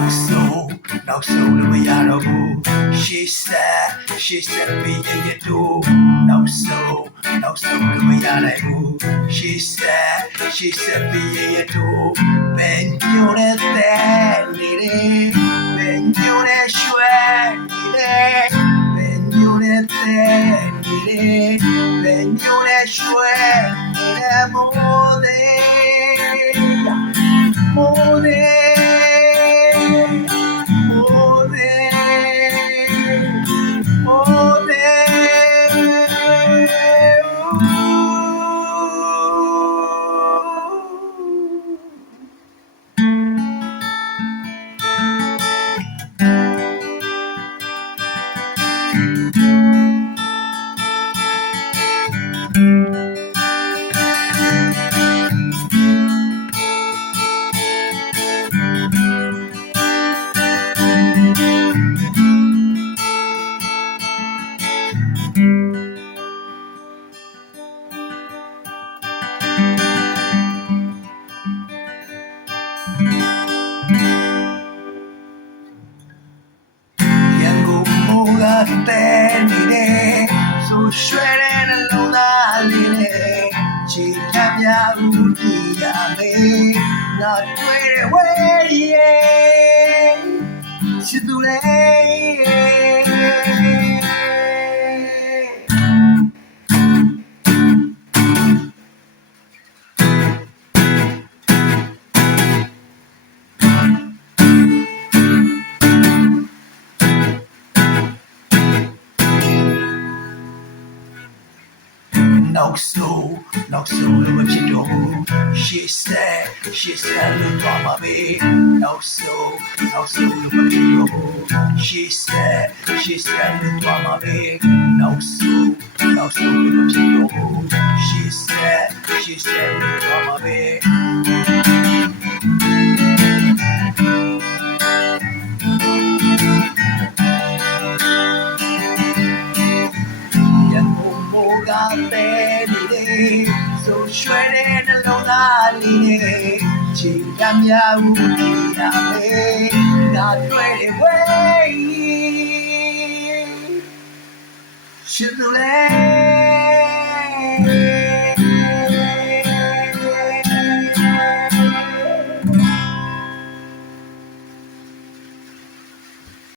နောက်ဆုံးလို့မရတော့ဘူး she said be in your door နောက်ဆုံးလို့မရနိုင်ဘူး she said be in your door ဘယ်ညိုတဲ့နေလေဘယ်ညိုတဲ့ရွှဲနေလေဘယ်ညိုတဲ့နေလေဘယ်ညိုတဲ့ရွှဲနေတဲ့မိုးသေးတဲ့နေတယ်ဆိုရွှဲတဲ့နှလုံးသားလေးနဲ့ချီချမ်းပြဦးကြည့်ရမယ်ငါတွေ့တဲ့ဝဲရဲ့ချစ်သူလေးနောက်ဆုံးလို့မဖြစ်တော့ဘူး she said လို့သွားပါပဲနောက်ဆုံးလို့မဖြစ်တော့ဘူး she said လို့သွားပါပဲနောက်ဆုံးလို့မဖြစ်တော့ဘူး she said လို့သွားပါပဲဆိုရွှဲတဲ့နှလုံးသားလေးနဲ့ချီရမြဦးကြည့်ရမယ်ငါတွေ့တဲ့ဝဲချစ်သူလေး